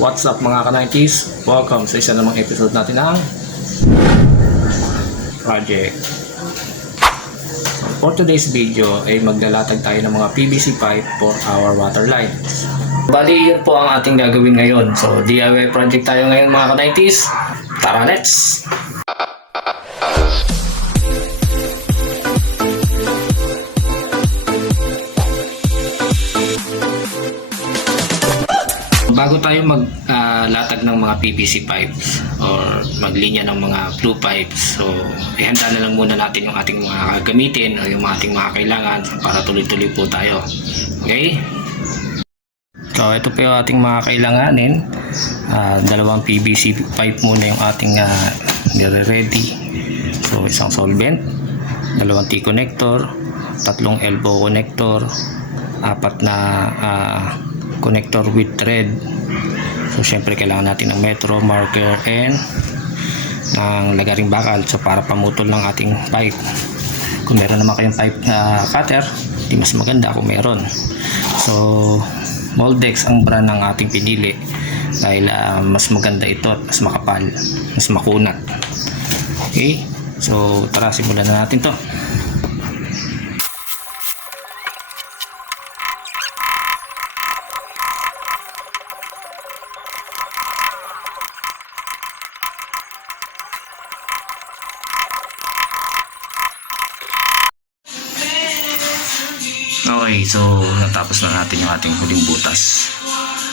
What's up mga ka-90s? Welcome sa isa namang episode natin ng Project. So, for today's video ay maglalatag tayo ng mga PVC pipe for our water lines. Bali, yun po ang ating gagawin ngayon. So, DIY project tayo ngayon mga ka-90s. Tara, let's! Bago tayo maglatag ng mga PVC pipes or maglinya ng mga blue pipes, so ihanda na lang muna natin yung ating mga gagamitin o yung ating mga kailangan para tuloy-tuloy po tayo. Okay? So ito po yung ating mga kailanganin. Ah, dalawang PVC pipe muna yung ating uh, nire-ready. So isang solvent, dalawang T-connector, tatlong elbow connector, apat na ah, connector with thread. So syempre kailangan natin ng metro, marker, and ng lagaring bakal so para pamutol ng ating pipe. Kung meron naman kayong pipe na cutter, di mas maganda kung meron. So Moldex ang brand ng ating pinili dahil ah, mas maganda ito at mas makapal, mas makunat. Okay? So tara simulan na natin to. So natapos na natin yung ating huling butas.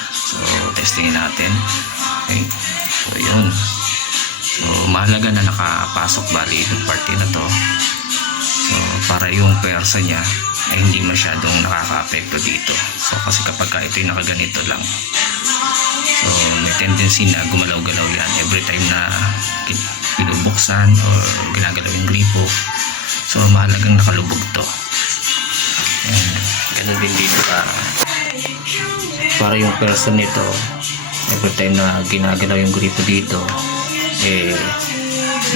So, testingin natin. Okay. So, yun. So, mahalaga na nakapasok bali yung party na to. So, para yung persa niya ay hindi masyadong nakaka-apekto dito. So, kasi kapag ka ito'y nakaganito lang, so, may tendency na gumalaw-galaw yan every time na binubuksan or ginagalaw yung gripo. So, mahalagang nakalubog to. Ayan. Ganun din dito para para yung person nito every time na ginagalaw yung gripo dito eh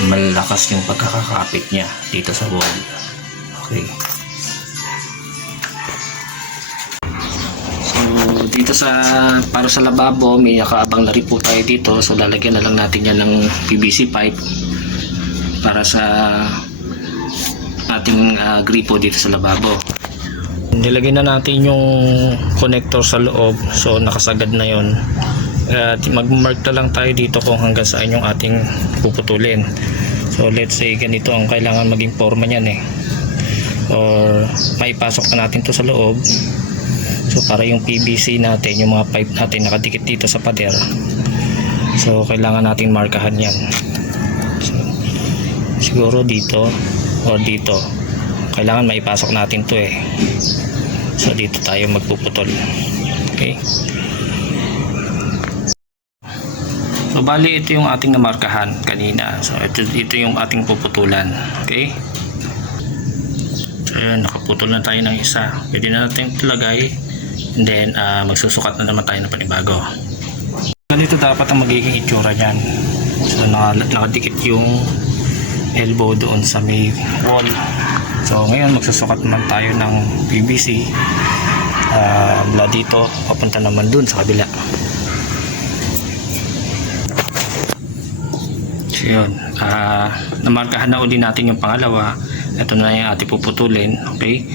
malakas yung pagkakakapit niya dito sa wall. Okay. So dito sa para sa lababo may nakaabang na rin po tayo dito. So lalagyan na lang natin yan ng PVC pipe para sa ating ah, gripo dito sa lababo nilagay na natin yung connector sa loob. So nakasagad na yon at mag-mark na lang tayo dito kung hanggang saan yung ating puputulin. So let's say ganito ang kailangan maging forma niyan eh. Or maipasok na natin to sa loob. So para yung PVC natin yung mga pipe natin nakadikit dito sa pader. So kailangan natin markahan yan. So, siguro dito or dito kailangan maipasok natin to eh. So dito tayo magpuputol. Okay? So bali ito yung ating namarkahan kanina. So ito, ito yung ating puputulan. Okay? So yun nakaputol na tayo ng isa. Pwede na natin ilagay. And then ah, magsusukat na naman tayo ng panibago. Ganito dapat ang magiging itsura niyan. So naka, nakadikit yung elbow doon sa may wall so ngayon magsusukat naman tayo ng PVC uh, mula dito papunta naman dun sa kabila. So yun. Uh, namarkahan na uli natin yung pangalawa. Ito na yung ating puputulin okay?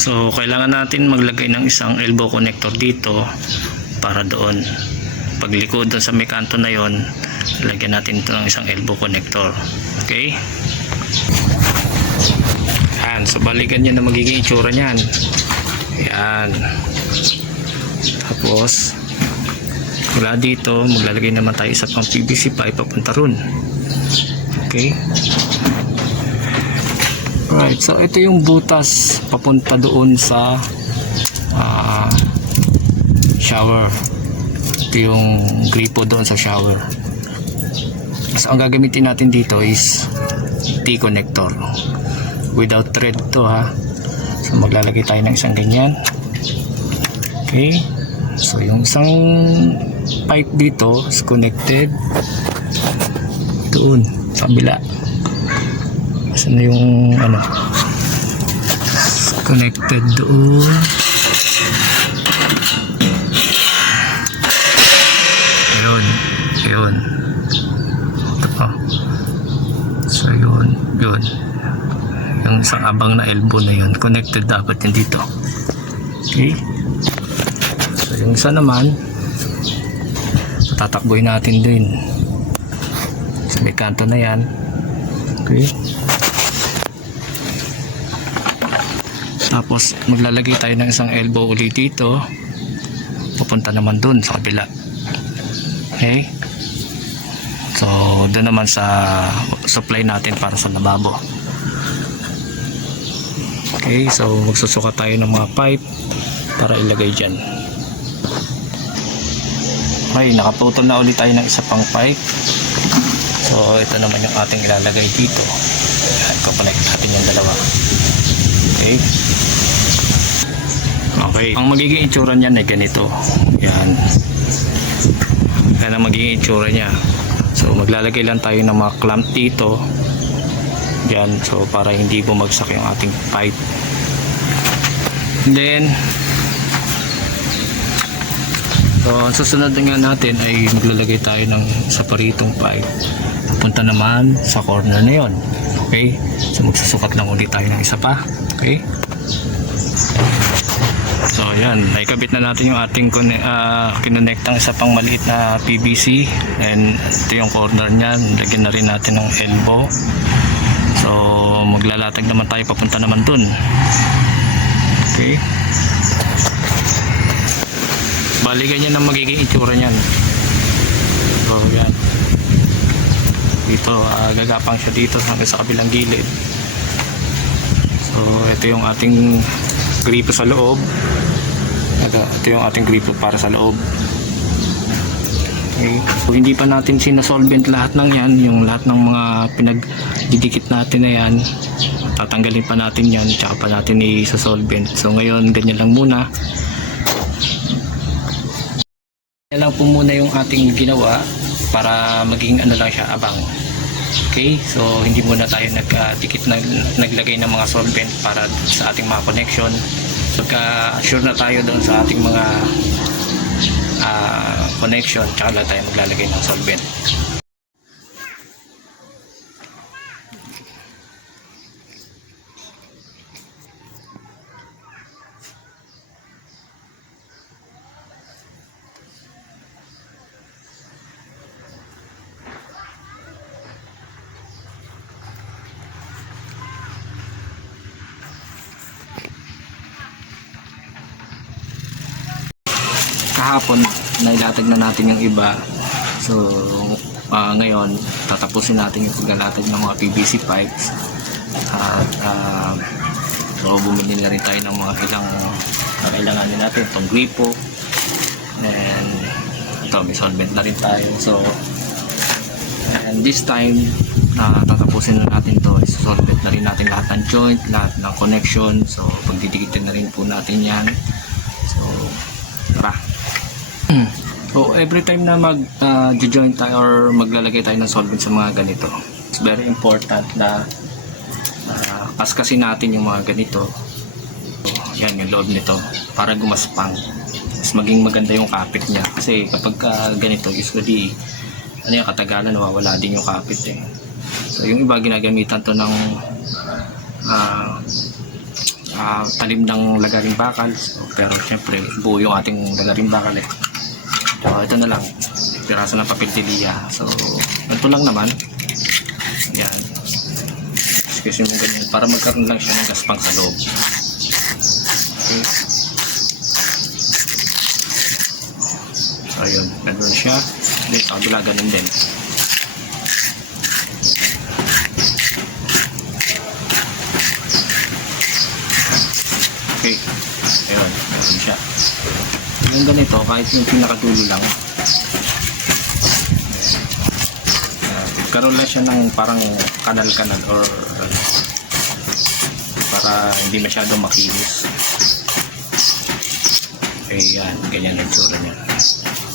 So kailangan natin maglagay ng isang elbow connector dito para doon. Paglikod doon sa may kanto na yon lagyan natin ito ng isang elbow connector. Okay? Yan. So balikan nyo na magiging itsura nyan yan. Tapos mula dito. Maglalagay naman tayo isa pang PVC pipe papunta ron. Okay? Alright, so ito yung butas papunta doon sa ah, shower. Ito yung gripo doon sa shower. So ang gagamitin natin dito is T-connector. Without thread to ha. So maglalagay tayo ng isang ganyan. Okay. So yung isang pipe dito is connected doon sa kabila. Saan na yung ano? Connected doon. Yun. Yun. Yung isang abang na elbow na yun. Connected dapat yun dito. Okay. So, yung isa naman, tatakboy natin din. Sa may kanto na yan. Okay. Tapos, maglalagay tayo ng isang elbow ulit dito. Pupunta naman dun sa kabila. Okay? Doon naman sa supply natin para sa lababo. Okay, so magsusukat tayo ng mga pipe para ilagay dyan. Okay, nakaputol na ulit tayo ng isa pang pipe. So, ito naman yung ating ilalagay dito. Connect natin yung dalawa. Okay. Okay. Ang magiging itsura niyan ay ganito. Yan. Yan ang magiging itsura niya. So, maglalagay lang tayo ng mga clamp dito. Yan. So, para hindi bumagsak yung ating pipe. And then, so, ang susunod nga natin ay maglalagay tayo ng sa paritong pipe. Punta naman sa corner na yon. Okay? So, magsusukat lang ulit tayo ng isa pa. Okay? So ayan, naikabit na natin yung ating kone- ah, kinonektang isa pang maliit na PVC and ito yung corner niyan, lagyan na rin natin ng elbow. So maglalatag naman tayo papunta naman dun. Okay. Bali ganyan ang magiging itsura niyan. So yan. Dito, ah, gagapang siya dito hanggang sa kabilang gilid. So ito yung ating gripo sa loob. Ito, ito yung ating gripo para sa loob. So, hindi pa natin sinasolvent lahat ng yan, yung lahat ng mga pinagdidikit natin na yan. Tatanggalin pa natin yan, tsaka pa natin i-solvent. So ngayon, ganyan lang muna. Yan lang po muna yung ating ginawa para maging ano lang siya, abang. Okay, so hindi muna tayo nagdikit nag, naglagay ng mga solvent para sa ating mga connection. Pagka sure na tayo doon sa ating mga ah, connection, tsaka lang tayo maglalagay ng solvent. Kahapon nailatag na natin yung iba. So ah, ngayon tatapusin natin yung paglalatag ng mga PVC pipes. At ah, so bumili na rin tayo ng mga ilang na kailanganin natin itong gripo. And ito may solvent na rin tayo. So and this time na tatapusin na natin to is solvent na rin natin lahat ng joint lahat ng connection. So pagdidikitin na rin po natin yan. So tara So every time na mag uh, join tayo or maglalagay tayo ng solvent sa mga ganito, it's very important na uh, kaskasin natin yung mga ganito. So, yan yung loob nito para gumaspang. Mas maging maganda yung kapit niya kasi kapag uh, ganito usually ano yung katagalan nawawala din yung kapit eh. So yung iba ginagamitan to ng ah ah, talim ng lagaring bakal so, pero syempre buo yung ating lagaring bakal eh so ito na lang. Piraso ng papel tiliya so ito lang naman. Yan. Excuse mo ganyan. Para magkaroon lang siya ng gaspang sa loob okay. So ayun. Ganun siya. Then sa kabila ganun din. Okay. Ayun, meron siya. Yung ganito, kahit yung pinakadulo lang. Ayan. Karoon lang siya ng parang kanal-kanal or para hindi masyado makinis. Okay, yan. Ganyan ang tsura niya.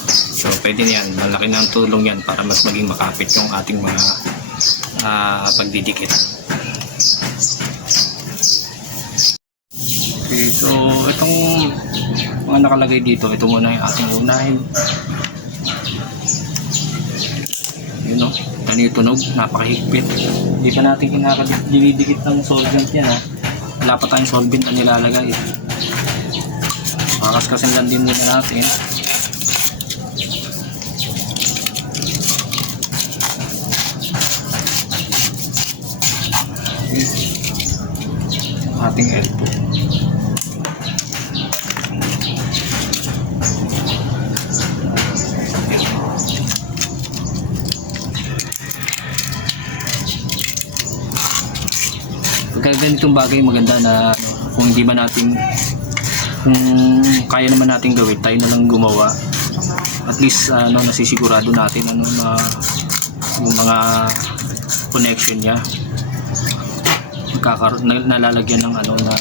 So, pwede yan. Malaki ng tulong yan para mas maging makapit yung ating mga ah, pagdidikit. Okay, so itong mga nakalagay dito, ito muna yung ating unahin. no? Ano yung tunog? Napakahigpit. Hindi pa natin kinakadikit, dinidikit ng solvent yan, ha? Wala pa tayong solvent na nilalagay. Makaskasin lang din muna natin. ating elbow. Ganitong bagay maganda na ano, kung hindi man natin kung kaya naman natin gawin tayo na lang gumawa. At least ano nasisigurado natin ano na yung mga connection niya. Magkakaroon na, nalalagyan ng ano na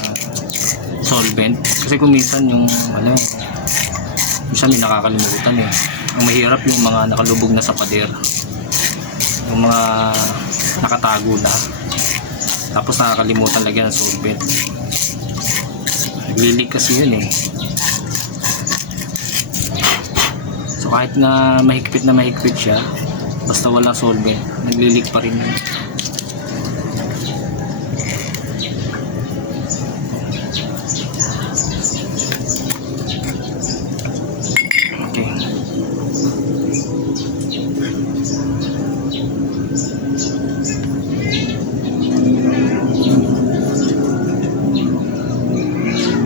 solvent. Kasi kung minsan yung ano minsan may nakakalimutan eh. Ang mahirap yung mga nakalubog na sa pader. Yung mga nakatago na tapos nakakalimutan lagyan ng solvent naglilig kasi yun eh. So kahit na mahigpit na mahigpit siya basta wala solvent naglilig pa rin yun Okay.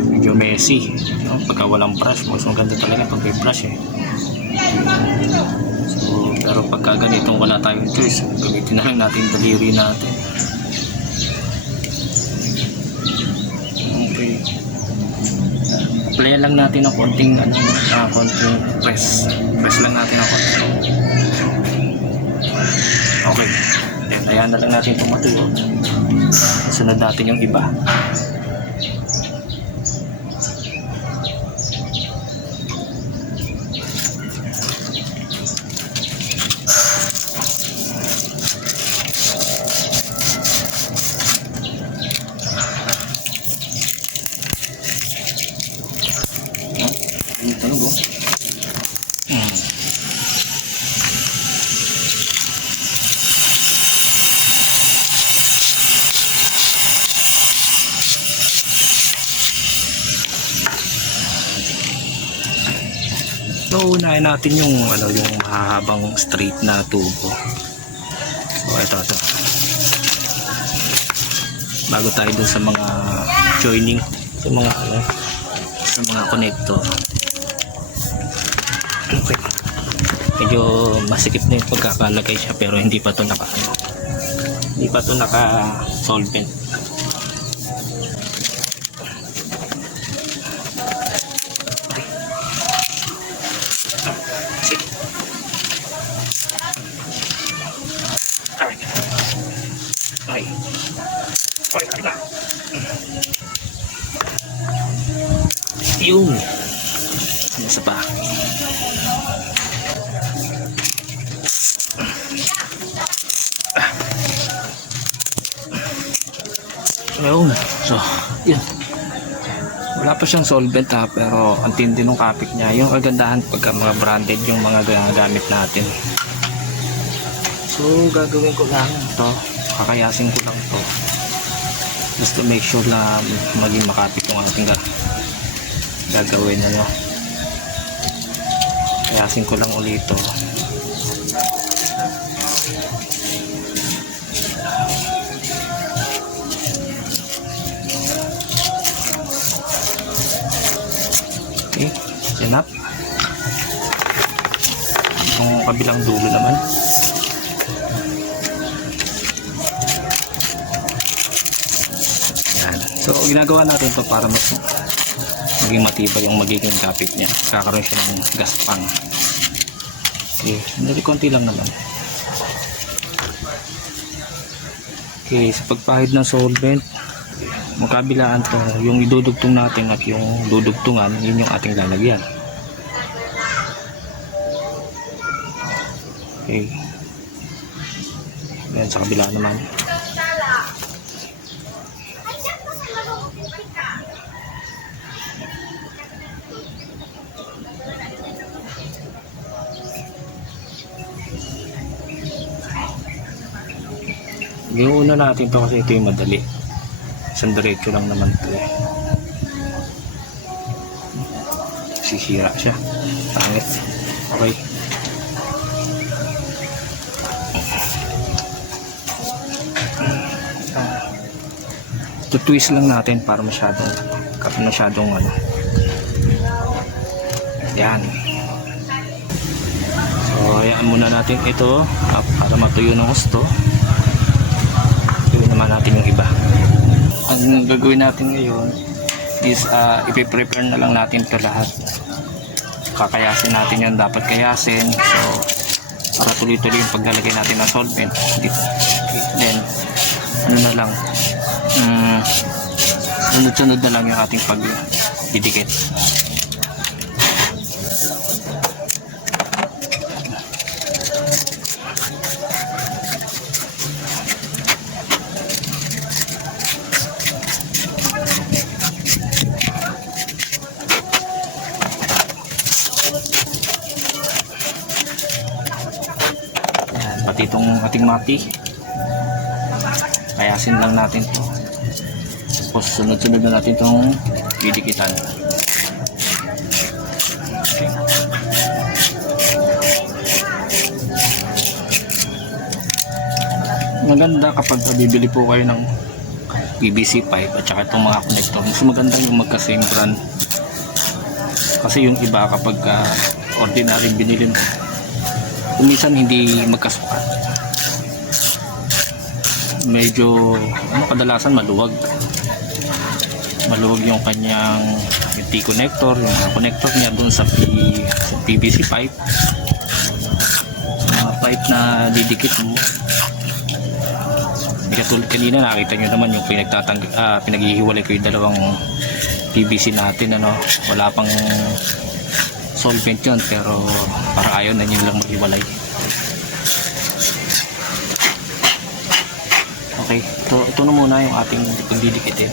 Medyo messy. No? Pagka walang brush, mas maganda may brush eh. So, pero pagka ganitong wala tayong choice, gamitin na lang natin daliri natin. Okay. Applyan lang natin ng konting ano, ah, konting press. Press lang natin ng konti. Okay. Then, ayan na lang natin itong matuyo. Sunod natin yung iba. Yung tunog oh. Hmm. So, unahin natin yung ano yung mahahabang straight na tubo. So, ito ito. Bago tayo dun sa mga joining, sa mga ano, sa mga connector. Okay. Medyo masikip na yung pagkakalagay siya pero hindi pa to naka hindi pa to naka solvent. Siyang solvent ha, pero ang tindi ng kapit niya. Yung kagandahan pagka mga branded yung mga ginagamit natin. So, gagawin ko lang to. Kakayasin ko lang to. Just to make sure na maging makapit yung ating ga- gagawin ano. Kayasin ko lang ulit to. Yan up. Itong kabilang dulo naman. Yan. So, ginagawa natin to para mas maging matibay yung magiging kapit niya. Kakaroon siya ng gaspang. Okay, hindi konti lang naman. Okay, sa pagpahid ng solvent, magkabilaan to, yung idudugtong natin at yung dudugtungan, yun yung ating lalagyan. Okay. Yan sa kabila naman. Yung una natin to kasi ito yung madali. Isang diretso lang naman to eh. Sisira siya. Pangit. Okay. Tutwist lang natin para masyadong masyadong ano. Yan. So, hayaan muna natin ito ah, para matuyo ng gusto. Tuyo naman natin yung iba. Ang gagawin natin ngayon is uh, ipiprepare na lang natin ito lahat. Kakayasin natin yan dapat kayasin. So, para tuloy-tuloy yung paglalagay natin ng solvent. Then, ano na lang, sunod-sunod na lang yung ating pagdidikit. Ayan, pati itong ating mati. Kayasin lang natin to. Sunod-sunod na natin itong didikitan. Maganda kapag bibili po kayo ng PVC pipe at saka itong mga connector. Mas maganda yung magka-same brand. Kasi yung iba kapag uh, ordinary binili mo, minsan hindi magkasukat medyo ano kadalasan maluwag maluwag yung kanyang yung T-connector yung connector niya dun sa, P, sa PVC pipe. Mga pipe na didikit mo Hindi katulad kanina nakita nyo naman yung pinagtatang ah, pinaghihiwalay ko yung dalawang PVC natin ano? Wala pang solvent yun pero para ayaw na nyo lang maghiwalay. Okay ito, ito na muna yung ating pagdidikitin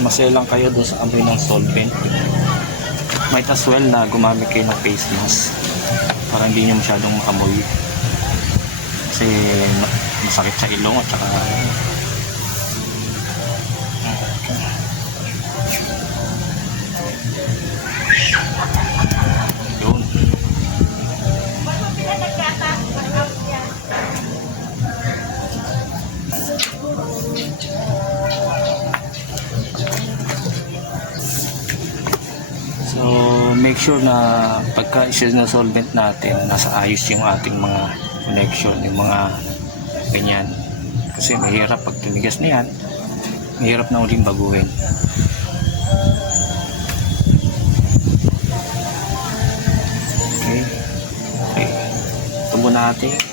masaya lang kayo doon sa amoy ng solvent, might as well na gumamit kayo ng face mask para hindi nyo masyadong makamoy. Kasi ma- masakit sa ilong at saka sure na pagka na solvent natin, nasa ayos yung ating mga connection, yung mga ganyan. Kasi mahirap pag tumigas na yan, mahirap na uling baguhin. Okay. Okay. Muna natin.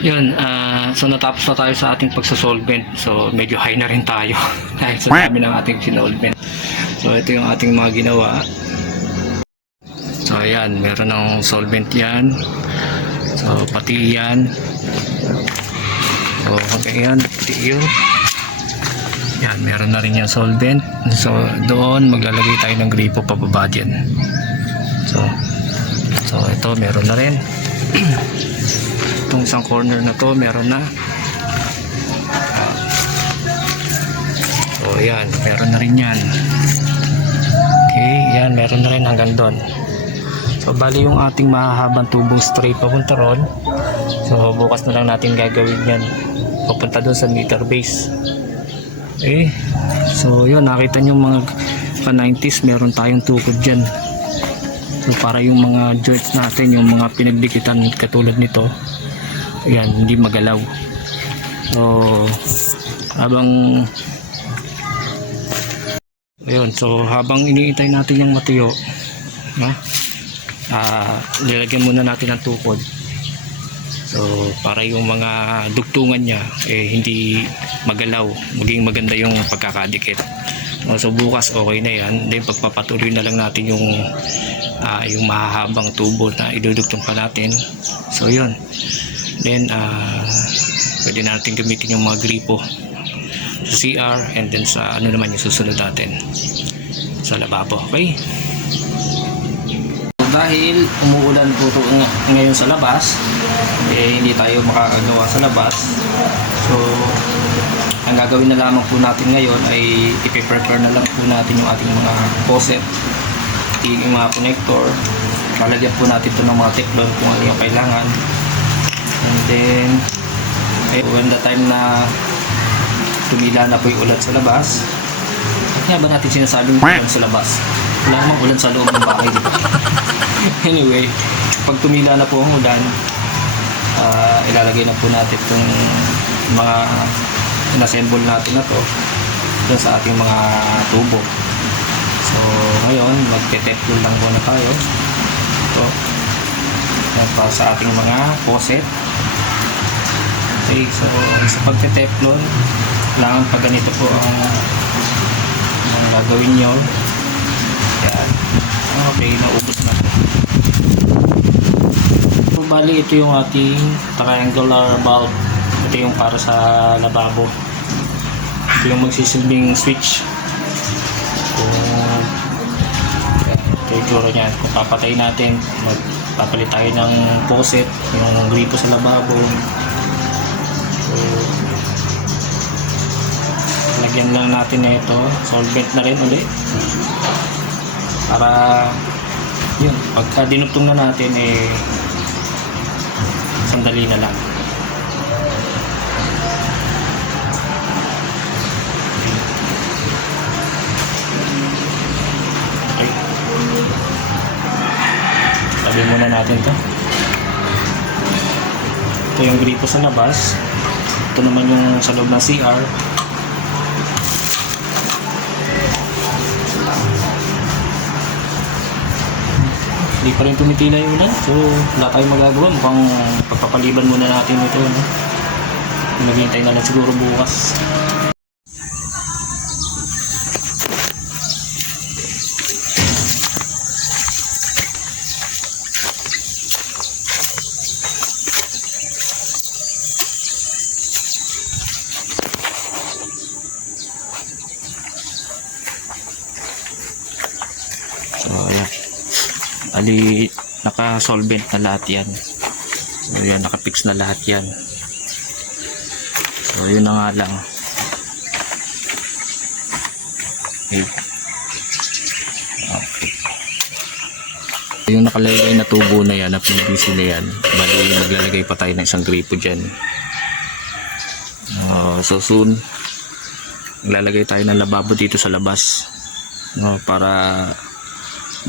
Yun, ah, so natapos na tayo sa ating pagsasolvent. So medyo high na rin tayo dahil sa dami ng ating sinolvent. So ito yung ating mga ginawa. So ayan, meron ng solvent yan. So pati yan. So okay yan, pati yun. Yan, meron na rin yung solvent. So doon maglalagay tayo ng gripo pababa dyan. So, so ito meron na rin. itong isang corner na to meron na. So yan. Meron na rin yan. Okay yan. Meron na rin hanggang doon. So bali yung ating mahahabang tubong straight papunta ron. So bukas na lang natin gagawin yan. Papunta doon sa meter base. Okay. So yun, nakita nyo mga pa 90s, meron tayong tukod dyan. So para yung mga joints natin, yung mga pinagdikitan katulad nito, ayan, hindi magalaw. So habang ayun, so habang iniintay natin yung matuyo, ha? Ah, nilagyan muna natin ng tukod. So, para yung mga dugtungan niya eh hindi magalaw, maging maganda yung pagkakadikit. No, so bukas okay na yan. Then pagpapatuloy na lang natin yung ah, yung mahahabang tubo na idudugtong pa natin. So yun. Then ah, pwede natin gamitin yung mga gripo sa CR and then sa ano naman yung susunod natin sa lababo. Okay? dahil umuulan po to ng- ngayon sa labas eh hindi tayo makakagawa sa labas so ang gagawin na lamang po natin ngayon ay ipiprepare na lang po natin yung ating mga faucet yung mga connector. Lalagyan po natin ito ng mga teflon kung ano yung kailangan. And then eh, when the time na tumila na po yung ulan sa labas. Bakit nga ba natin sinasabing ulan sa labas? Wala namang ulan sa loob ng bahay di ba? anyway, pag tumila na po ang ulan, ah, ilalagay na po natin itong mga inassemble natin na to dun sa ating mga tubo. So, ngayon, magte-teflon lang muna tayo. Ito. Yan para sa ating mga faucet. Okay, so sa pagte-teflon, kailangan pag ganito po ang, ang gagawin nyo. Yan. Okay, naubos na. So, bali ito yung ating triangular bulb. Ito yung para sa lababo. Ito yung magsisilbing switch. Kung ito yung tsura niyan. Kung papatay natin, magpapalit tayo ng faucet, yung gripo sa lababo. So, lagyan lang natin na ito. Solvent na rin ulit para yun, pagka dinugtong na natin eh sandali na lang tabi muna natin to ito yung gripo sa labas ito naman yung sa loob ng CR Hindi pa rin tumitila yung ulan. So, wala tayong magagawa. Mukhang pagpapaliban muna natin ito. No? Maghintay na lang siguro bukas. So, ayan. Ali, naka-solvent na lahat yan. So, yan, naka-fix na lahat yan. So, yun na nga lang. Okay. Okay. Yung nakalaylay na tubo na yan, na PVC na yan, bali maglalagay pa tayo ng isang gripo dyan. Uh, so soon, maglalagay tayo ng lababo dito sa labas. No, para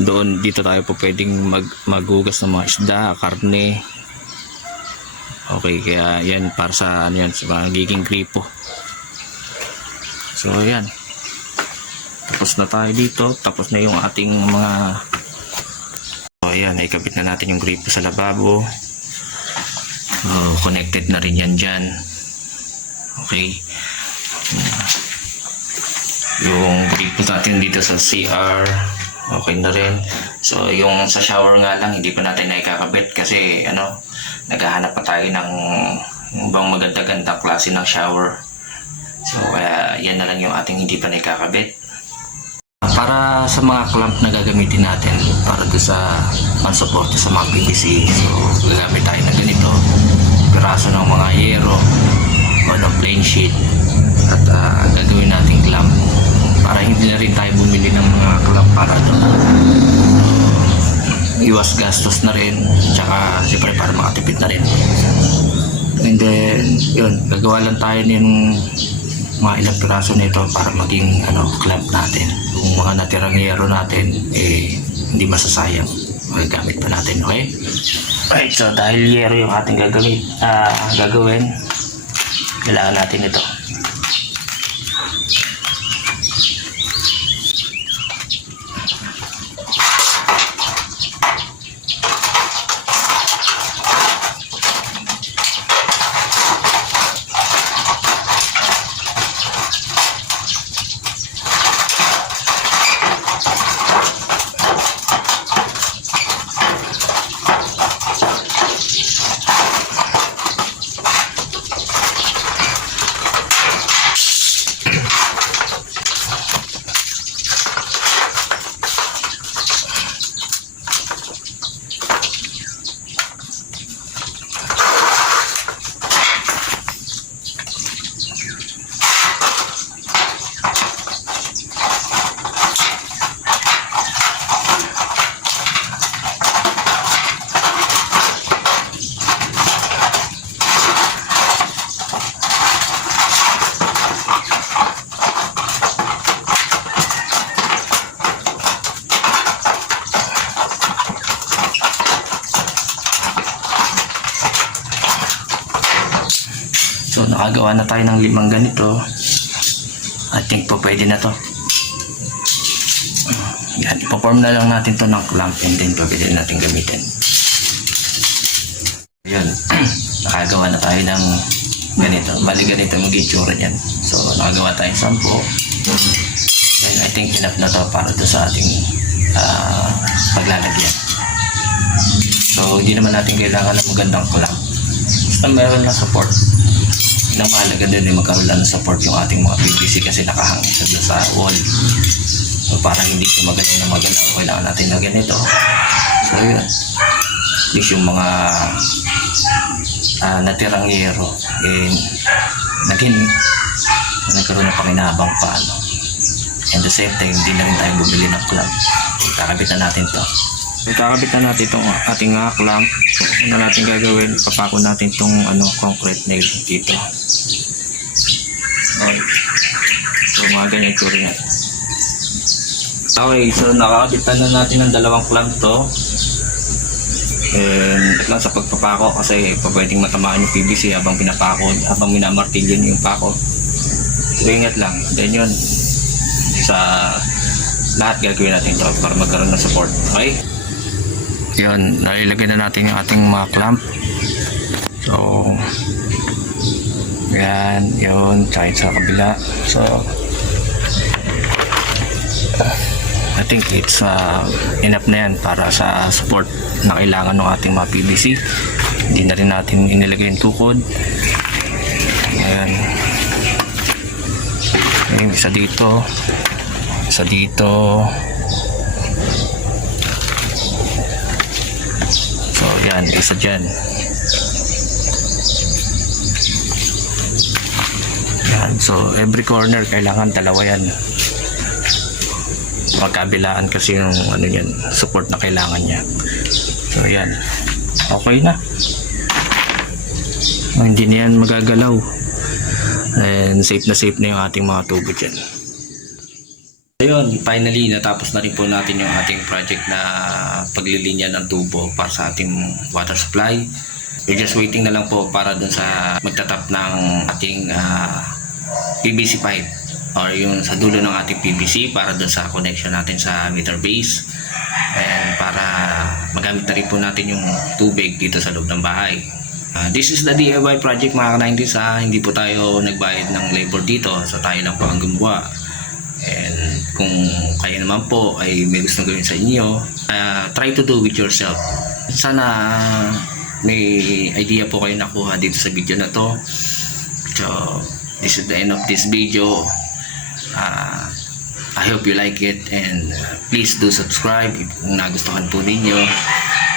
doon dito tayo po pwedeng mag, maghugas ng mga isda, karne. Okay, kaya yan para sa ano yan, sa magiging gripo. So ayan. Tapos na tayo dito, tapos na yung ating mga So ayan, ikabit na natin yung gripo sa lababo. Oh, connected na rin yan dyan. Okay. Yung gripo natin dito sa CR, okay na rin. So, yung sa shower nga lang, hindi pa natin naikakabit kasi, ano, naghahanap pa tayo ng yung bang maganda-ganda klase ng shower. So, kaya yan na lang yung ating hindi pa naikakabit. Para sa mga clamp na gagamitin natin, para do sa pansuporte sa mga PVC, so, gagamit tayo ng ganito. Piraso ng mga yero o ng plain sheet at ah, gagawin natin clamp para hindi na rin tayo bumili ng mga clamp para doon iwas gastos na rin tsaka siyempre para makatipid na rin and then yun gagawa lang tayo ng mga ilang piraso nito para maging ano, clamp natin. Kung mga natirang yero natin, eh, hindi masasayang. Magagamit pa natin, okay? Right, so dahil yero yung ating gagamit, ah, gagawin, kailangan natin ito. Nakagawa na tayo ng limang ganito. I think po pwede na to. Yan, ipaform na lang natin to ng clamp and then pwede natin gamitin. Yan, nakagawa na tayo ng ganito. Bali ganito ang itsura niyan. So nakagawa tayo ng sampo. And I think enough na to para to sa ating ah, paglalagyan. So hindi naman natin kailangan ng magandang clamp. Basta meron na support na mahalaga din ay magkaroon lang ng support yung ating mga PVC kasi nakahangin siya sa wall. So parang hindi siya magalaw na magalaw, kailangan natin na ganito. So yun. At least yung mga ah, natirang yero, eh, naging nagkaroon ng pakinabang pa. Ano. And the same time, hindi na rin tayo bumili ng clamp. Kakabitan natin to. Kakabit na natin itong ating uh, clamp. Ano natin gagawin? Papako natin itong ano, concrete nail dito. Okay. So mga ganyan ito rin yan. Okay, so nakakabit na natin ng dalawang clamp to. And lang sa pagpapako kasi pwedeng matamaan yung PVC habang pinapako, habang minamartilyo niyo yung pako. So ingat lang. Then yun, sa lahat gagawin natin to para magkaroon ng support. Okay? Yun, nailagay na natin yung ating mga clamp. So, yan, yun, kahit sa kabila. So, I think it's uh, enough na yan para sa support na kailangan ng ating mga PVC. Hindi na rin natin inilagay yung tukod. Ayan. Ayan, isa dito. Isa dito. So, yan, isa dyan. Yan, so every corner kailangan dalawa yan. Magkabilaan kasi yung ano yan, support na kailangan niya. So, yan. Okay na. Hindi na yan magagalaw. And safe na safe na yung ating mga tubo dyan. Ayun, finally natapos na rin po natin yung ating project na paglilinya ng tubo para sa ating water supply. We're just waiting na lang po para dun sa magtatap ng ating ah, PVC pipe or yung sa dulo ng ating PVC para dun sa connection natin sa meter base and para magamit na rin po natin yung tubig dito sa loob ng bahay. Ah, this is the DIY project mga ka-90s ha. Hindi po tayo nagbayad ng labor dito so tayo lang po ang gumawa. Kung kayo naman po ay may gustong gawin sa inyo, uh, try to do with yourself. Sana may idea po kayo nakuha dito sa video na to. So, this is the end of this video. Uh, I hope you like it and uh, please do subscribe kung nagustuhan po ninyo.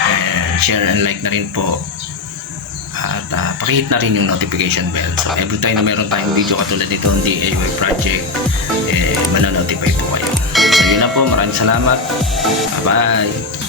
And share and like na rin po. At uh, pakihit na rin yung notification bell. So every time na meron tayong video katulad nito ng DIY project, eh, mananotify po kayo. So yun na po. Maraming salamat. Bye-bye.